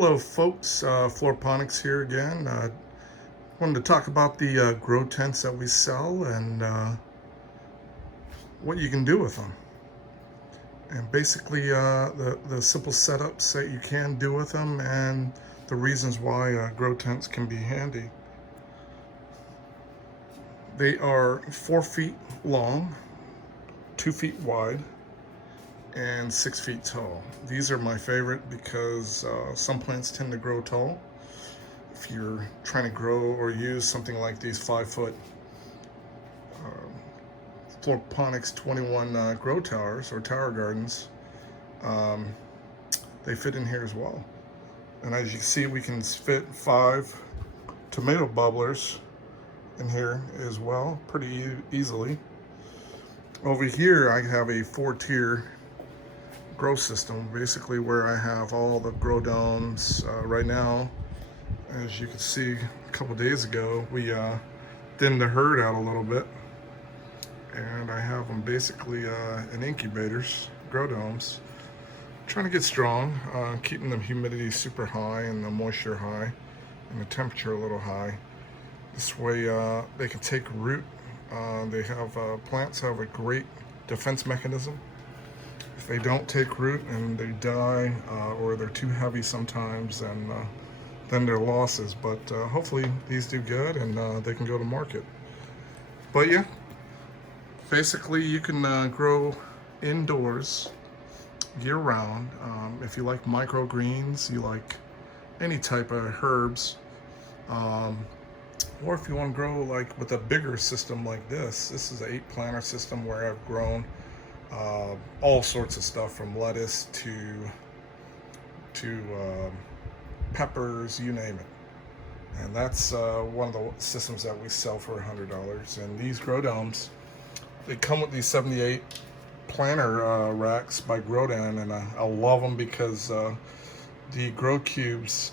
Hello folks, Floorponics here again. Wanted to talk about the grow tents that we sell and what you can do with them. And basically the simple setups that you can do with them and the reasons why grow tents can be handy. They are 4 feet long, 2 feet wide, and 6 feet tall. These are my favorite because some plants tend to grow tall. If you're trying to grow or use something like these 5-foot Floorponics 21 grow towers or tower gardens, um, they fit in here as well. And as you can see, we can fit 5 tomato bubblers in here as well, pretty easily. Over here, I have a 4-tier grow system, basically where I have all the grow domes. Right now, as you can see, a couple days ago, we thinned the herd out a little bit. And I have them basically in incubators, grow domes. Trying to get strong, keeping the humidity super high and the moisture high and the temperature a little high. This way they can take root. They have plants have a great defense mechanism. If they don't take root and they die or they're too heavy sometimes, then they're losses. But hopefully these do good and they can go to market. But yeah, basically you can grow indoors year-round. If you like microgreens, you like any type of herbs, or if you want to grow like with a bigger system like this is an 8-planter system where I've grown all sorts of stuff from lettuce to peppers, you name it. And that's one of the systems that we sell for $100. And these grow domes, they come with these 78 planter racks by Grodan, and I love them because the grow cubes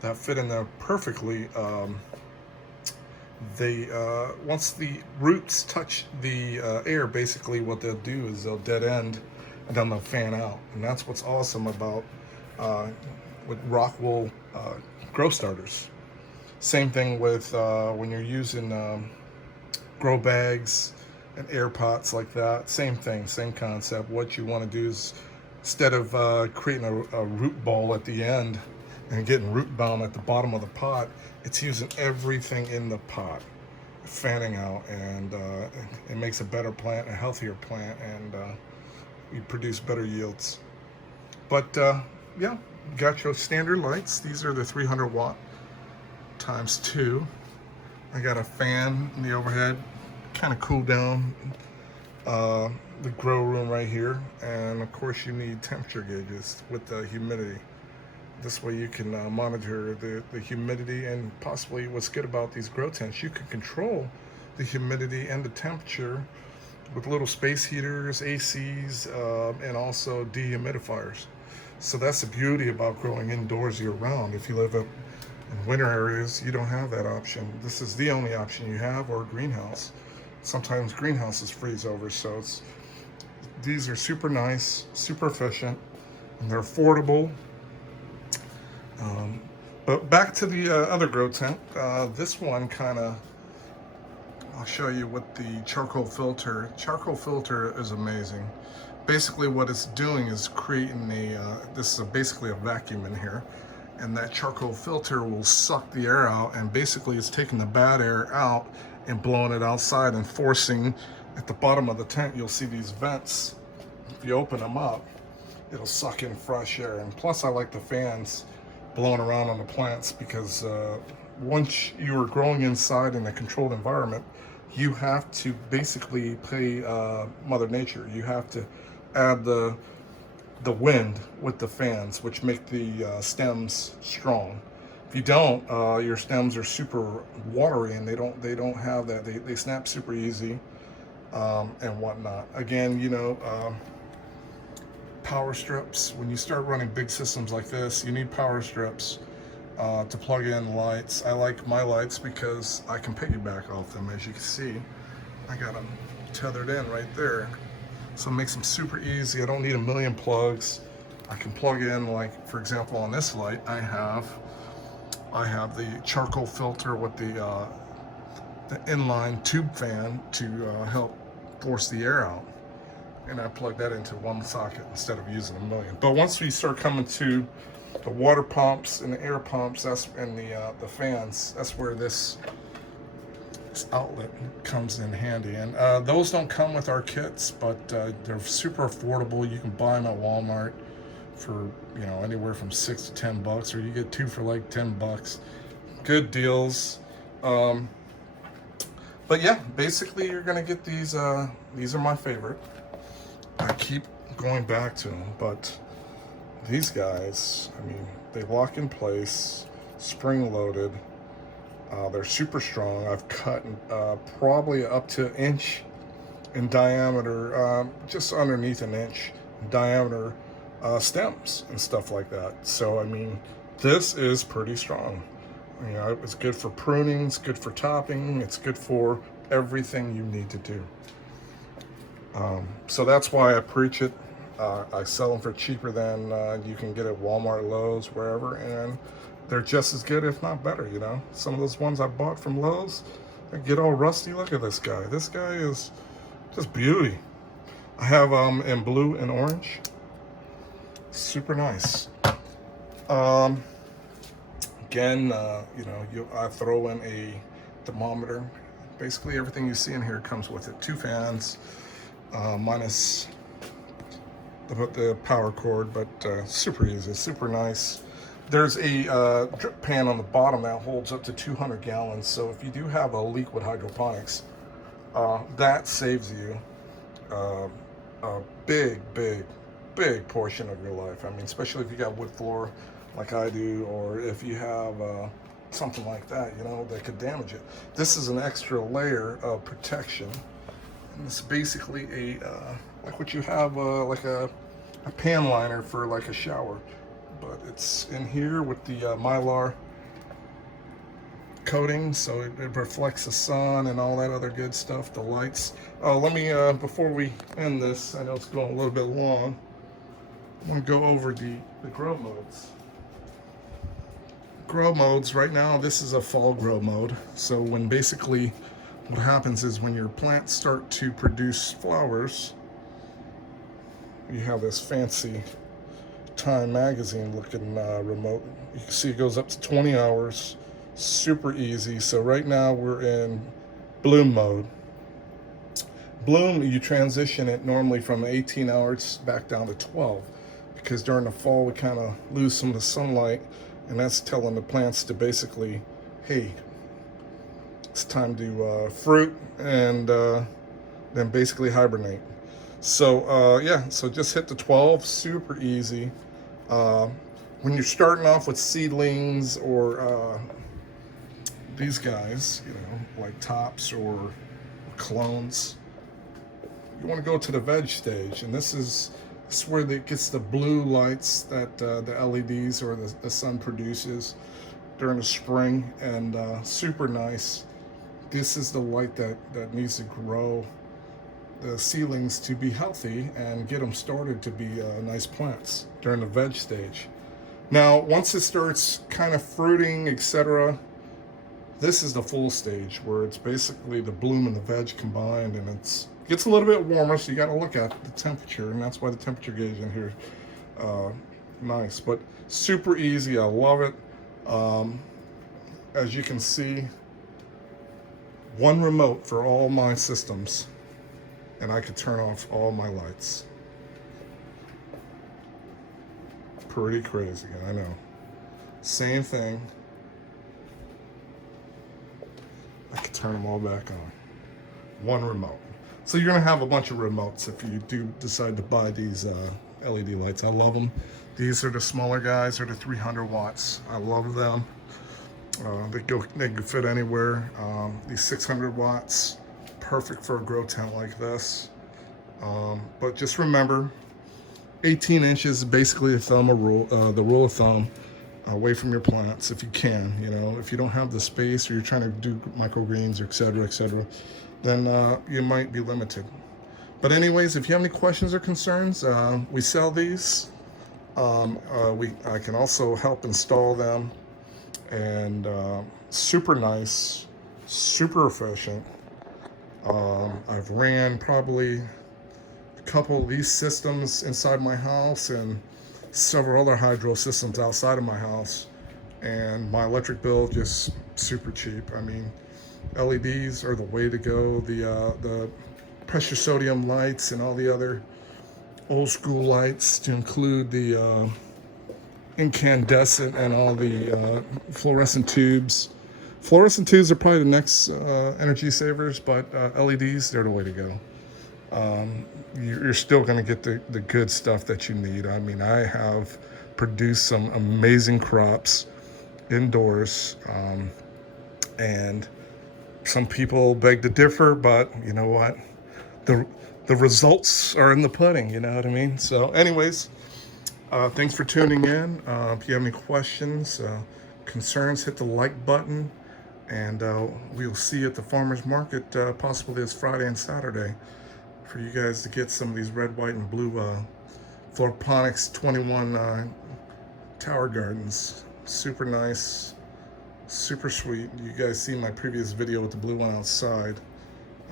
that fit in there perfectly, they once the roots touch the air, basically what they'll do is they'll dead end and then they'll fan out. And that's what's awesome about with rock wool grow starters. Same thing with when you're using grow bags and air pots like that. Same thing, same concept. What you want to do is, instead of creating a root ball at the end and getting root bound at the bottom of the pot, it's using everything in the pot, fanning out, and it makes a better plant, a healthier plant, and you produce better yields. But yeah, you got your standard lights. These are the 300 watt times 2. I got a fan in the overhead, kind of cool down the grow room right here. And of course you need temperature gauges with the humidity. This way you can monitor the humidity, and possibly what's good about these grow tents, you can control the humidity and the temperature with little space heaters, ACs, and also dehumidifiers. So that's the beauty about growing indoors year round. If you live up in winter areas, you don't have that option. This is the only option you have, or a greenhouse. Sometimes greenhouses freeze over, so these are super nice, super efficient, and they're affordable. But back to the other grow tent. This one I'll show you with the charcoal filter. Charcoal filter is amazing. Basically what it's doing is creating this is basically a vacuum in here. And that charcoal filter will suck the air out, and basically it's taking the bad air out and blowing it outside and forcing, at the bottom of the tent, you'll see these vents. If you open them up, it'll suck in fresh air. And plus I like the fans blowing around on the plants, because once you are growing inside in a controlled environment, you have to basically play Mother Nature. You have to add the wind with the fans, which make the stems strong. If you don't, your stems are super watery, and they don't have that. They snap super easy and whatnot. Again, you know, power strips. When you start running big systems like this, you need power strips to plug in lights. I like my lights because I can piggyback off them. As you can see, I got them tethered in right there. So it makes them super easy. I don't need a million plugs. I can plug in, like for example on this light, I have the charcoal filter with the inline tube fan to help force the air out. And I plug that into one socket instead of using a million. But once we start coming to the water pumps and the air pumps, and the fans, that's where this outlet comes in handy. And those don't come with our kits, but they're super affordable. You can buy them at Walmart for, you know, anywhere from $6 to $10, or you get two for like $10. Good deals. But yeah, basically you're gonna get these. These are my favorite. I keep going back to them, but these guys, I mean, they lock in place, spring loaded. They're super strong. I've cut probably up to an inch in diameter, just underneath an inch in diameter stems and stuff like that. So, I mean, this is pretty strong. You know, it's good for pruning, it's good for topping, it's good for everything you need to do. So that's why I preach it. I sell them for cheaper than you can get at Walmart, Lowe's, wherever, and they're just as good, if not better, you know. Some of those ones I bought from Lowe's, they get all rusty. Look at this guy. This guy is just beauty. I have in blue and orange. Super nice. Again, you know, I throw in a thermometer. Basically everything you see in here comes with it. Two fans, minus the power cord, but super easy, super nice. There's a drip pan on the bottom that holds up to 200 gallons. So if you do have a leak with hydroponics, that saves you a big portion of your life. I mean, especially if you got wood floor like I do, or if you have something like that, you know, that could damage it. This is an extra layer of protection. And it's basically a like what you have like a pan liner for like a shower, but it's in here with the Mylar coating, so it reflects the sun and all that other good stuff, the lights. Let me, before we end this, I know it's going a little bit long, I'm going to go over the grow modes. Grow modes, right now this is a fall grow mode, so when basically what happens is when your plants start to produce flowers, you have this fancy Time magazine looking remote. You can see it goes up to 20 hours, super easy. So right now we're in bloom mode. Bloom, you transition it normally from 18 hours back down to 12, because during the fall we kind of lose some of the sunlight, and that's telling the plants to basically, hey, it's time to fruit and then basically hibernate. So yeah, so just hit the 12, super easy. When you're starting off with seedlings or these guys, you know, like tops or clones, you want to go to the veg stage, and this is where it gets the blue lights that the LEDs or the sun produces during the spring, and super nice. This is the light that needs to grow the seedlings to be healthy and get them started to be nice plants during the veg stage. Now, once it starts kind of fruiting, etc., this is the full stage where it's basically the bloom and the veg combined, and it gets a little bit warmer, so you got to look at the temperature, and that's why the temperature gauge in here nice, but super easy. I love it. As you can see, one remote for all my systems, and I could turn off all my lights. Pretty crazy, I know. Same thing. I could turn them all back on. One remote. So you're gonna have a bunch of remotes if you do decide to buy these LED lights. I love them. These are the smaller guys, they're the 300 watts. I love them. They can fit anywhere. These 600 watts, perfect for a grow tent like this. But just remember, 18 inches is basically the rule of thumb, away from your plants if you can. You know, if you don't have the space or you're trying to do microgreens, etc., then you might be limited. But anyways, if you have any questions or concerns, we sell these. I can also help install them, and super nice, super efficient. I've ran probably a couple of these systems inside my house and several other hydro systems outside of my house, and my electric bill just super cheap. I mean, LEDs are the way to go. The pressure sodium lights and all the other old school lights, to include the incandescent and all the fluorescent tubes. Fluorescent tubes are probably the next energy savers, but LEDs, they're the way to go. You're still going to get the good stuff that you need. I mean, I have produced some amazing crops indoors, and some people beg to differ, but you know what? The the results are in the pudding, you know what I mean? So anyways, thanks for tuning in. If you have any questions, concerns, hit the like button, and we'll see you at the farmer's market, possibly this Friday and Saturday, for you guys to get some of these red, white, and blue Hydroponics 21 tower gardens. Super nice, super sweet. You guys see my previous video with the blue one outside.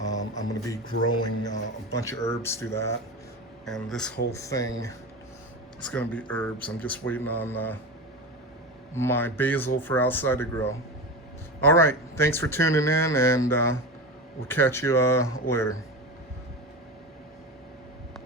I'm going to be growing a bunch of herbs through that, and this whole thing is going to be herbs. I'm just waiting on my basil for outside to grow. All right, thanks for tuning in, and we'll catch you later.